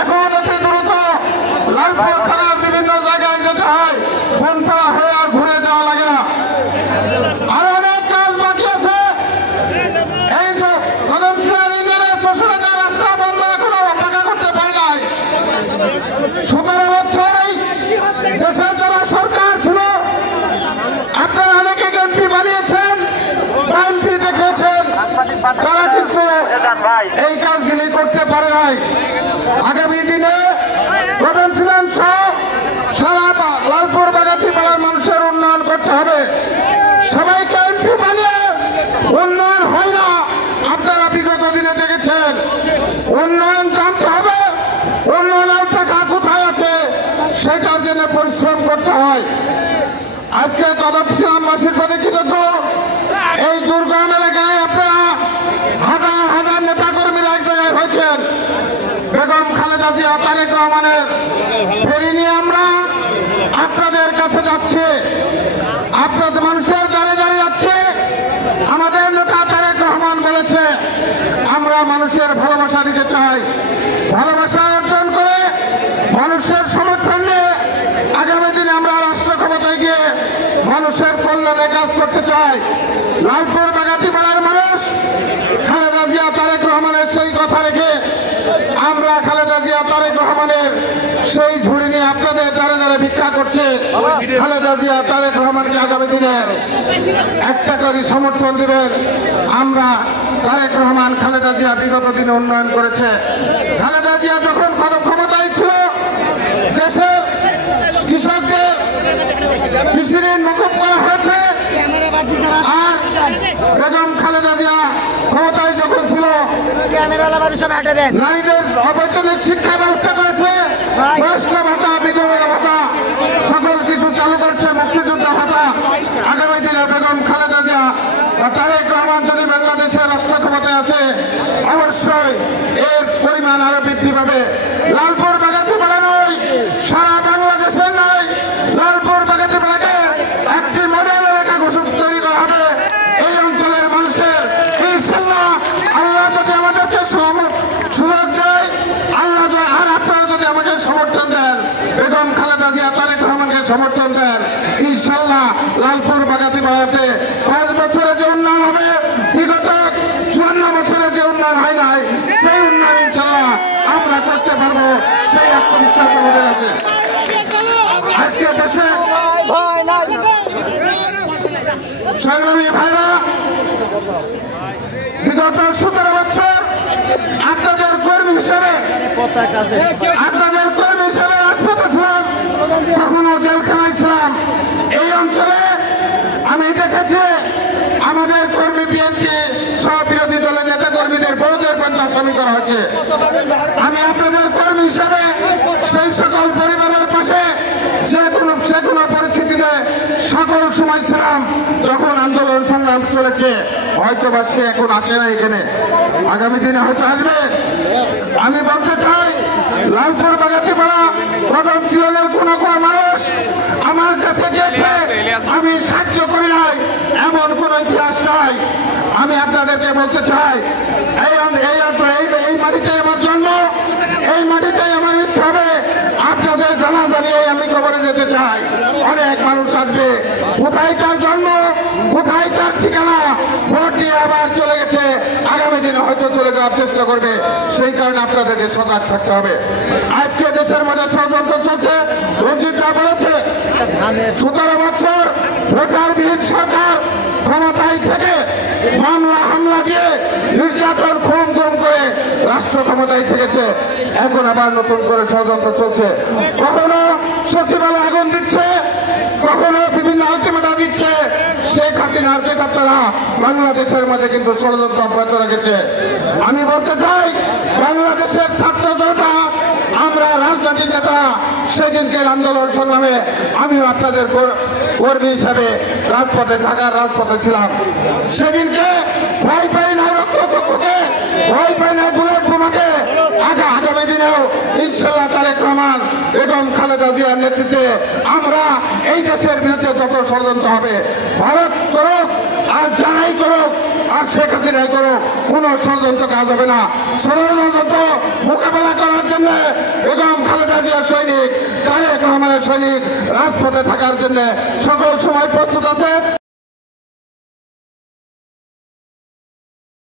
এখন অতি দ্রুত লালপুর থানার বিভিন্ন জায়গায় যেতে হয়, ফোনপাড়া হয়ে আর ঘুরে যাওয়া লাগে না। আর অনেক কাজ বাকি আছে। এই যে কদমশিলার ইউনিয়নের ৬০০ টাকা রাস্তা বন্ধ এখনো অপেক্ষা করতে পারে নাই। ১৭ বছর এই দেশের যারা সরকার ছিল, আপনারা অনেকে এমপি বানিয়েছেন, এমপি দেখেছেন, তারা কিন্তু এই কাজগুলি করতে পারে নাই। আগামী দিনে কদমশিলান সহ সারা লালপুর বাগাতিপাড়ার মানুষের উন্নয়ন করতে হবে। সবাইকে এমপি বানিয়ে উন্নয়ন হয় না। আপনারা বিগত দিনে দেখেছেন, উন্নয়ন জানতে হবে, উন্নয়নের টাকা কোথায় আছে সেটার জন্য পরিশ্রম করতে হয়। আজকে কদমশিলাবাসীর প্রতি কৃতজ্ঞ। এই দুর্গম এলাকায় আপনারা হাজার হাজার নেতা কর্মীরা এক জায়গায় হয়েছেন। বেগম খালেদা জিয়া, তারেক রহমানের ফেরি নিয়ে আমরা আপনাদের কাছে যাচ্ছি। আপনাদের মানুষের দ্বারে দ্বারে যাচ্ছে। আমাদের নেতা তারেক রহমান বলেছে, আমরা মানুষের ভালোবাসা দিতে চাই। ভালোবাসা অর্জন করে মানুষের সমর্থন নিয়ে আগামী দিনে আমরা রাষ্ট্র ক্ষমতায় গিয়ে মানুষের কল্যাণে কাজ করতে চাই। লালপুর বাগাতিপাড়ার মানুষ খালেদা জিয়া, তারেক রহমানের সেই কথা রেখে আমরা খালেদা জিয়া, তারেক রহমানের সেই ঝুড়ি নিয়ে আপনাদের দ্বারে দ্বারে ভিক্ষা করছে। খালেদা জিয়া, তারেক রহমানকে আগামী দিনে একটা করে সমর্থন দিবেন। আমরা তারেক রহমান, খালেদা জিয়া বিগত দিনে উন্নয়ন করেছে। খালেদা জিয়া যখন ক্ষমতায় ছিল, দেশের কৃষকদের কৃষি ঋণ মকুব করা হয়েছে। আর বেগম খালেদা জিয়া ক্ষমতায় যখন ছিল, নারীদের অবৈতনিক শিক্ষা ব্যবস্থা করেছে, বয়স্ক ভাতা, বিধবা ভাতা সকল কিছু চালু করেছে, মুক্তিযোদ্ধা ভাতা। আগামী দিনে বেগম খালেদা জিয়া বা তারেক রহমান যদি বাংলাদেশের রাষ্ট্র ক্ষমতায় আসে, অবশ্যই এর পরিমাণ আরো বৃদ্ধি পাবে। লালপুর বাগাতিপাড়া নয়, সারা বাংলাদেশের নয়, লালপুর বাগাতিপাড়াকে একটি মডেল এলাকা তৈরি করা হবে। এই অঞ্চলের মানুষের ইনশাআল্লাহ আল্লাহ যদি আমাদেরকে সুযোগ দেয়, আল্লাহ আর আপনারা যদি আমাকে সমর্থন দেন, বেগম খালেদা জিয়া, তারেক রহমানকে সমর্থন দেন, ইনশাআল্লাহ লালপুর বাগাতিপাড়াতে 5 বছরে যে উন্নয়ন হবে, বিগত 54 বছরে যে উন্নয়ন হয় নাই, সেই উন্নয়ন ইনশাআল্লাহ আমরা করতে পারবো। সেই আত্মবিশ্বাস আমাদের আছে। আজকে দেশে সংগ্রামী ভাইরা, বিগত 17 বছর আপনাদের কর্মী হিসেবে রাজপথে ছিলাম, কখনো জেলখানায় ছিলাম। এই অঞ্চলে আমি দেখেছি আমাদের কর্মী বিএনপি সহ বিরোধী দলের নেতা কর্মীদের বহুদের পর্যন্ত আসামি করা হয়েছে। আমি আপনাদের কর্মী হিসেবে সেই সকল পরিবারের পাশে যে কোনো পরিস্থিতিতে সকল সময় ছিলাম। যখন আন্দোলন সংগ্রাম চলেছে, হয়তো বা সে এখন আসে না এখানে, আগামী দিনে হয়তো আসবে। আমি বলতে চাই, লালপুর বাগাতিপাড়া কদমশিলানের কোনো মানুষ আমার কাছে গিয়েছে, আমি সাহায্য করি নাই, এমন কোন ইতিহাস নাই। আমি আপনাদেরকে বলতে চাই, এই মাটিতে আমার জন্ম, এই মাটিতেই আমার মৃত্যু হবে। আপনাদের জানাজা নিয়ে আমি কবরে যেতে চাই। অনেক মানুষ আসবে, কোথায় তার জন্ম, কোথায় তার ঠিকানা, ভোট দিয়ে আবার চলে গেছে, আগামী দিনে হয়তো চলে যাওয়ার চেষ্টা করবে। সেই কারণে আপনাদেরকে সজাগ থাকতে হবে। আজকে দেশের মধ্যে ষড়যন্ত্র চলছে। রঞ্জিতরা বলেছে 17 বছর ভোটারবিহীন সরকার ক্ষমতায় থেকে মামলা হামলা দিয়ে নির্যাতন খুন গুম করে রাষ্ট্র ক্ষমতায় থেকেছে। এখন আবার নতুন করে ষড়যন্ত্র চলছে। কখনো সচিবালয়ে আগুন দিচ্ছে, কখনো বিভিন্ন আলটিমেটাম দিচ্ছে। শেখ হাসিনার প্রেতাত্মারা বাংলাদেশের মধ্যে কিন্তু ষড়যন্ত্র অব্যাহত রেখেছে। আমি বলতে চাই, বাংলাদেশের ছাত্র জনতা, আমরা রাজনৈতিক নেতা, সেদিনকে আন্দোলন সংগ্রামে আমিও আপনাদের কর্মী হিসাবে রাজপথে, ঢাকার রাজপথে ছিলাম। সেদিনকে ভয় পাই না রক্তচক্ষুকে, ভয় পাই না বুলেট বোমাকে। আগামী দিনেও ইনশাআল্লাহ তারেক রহমান, বেগম খালেদা জিয়ার নেতৃত্বে আমরা এই দেশের বিরুদ্ধে যত ষড়যন্ত্র হবে, ভারত করুক আর যারাই করুক আর শেখ হাসিনাই করুক, কোন ষড়যন্ত্র কাজ হবে না। ষড়যন্ত্র মোকাবেলা করার জন্য সৈনিক রাজপথে থাকার জন্য সকল সময় প্রস্তুত আছে।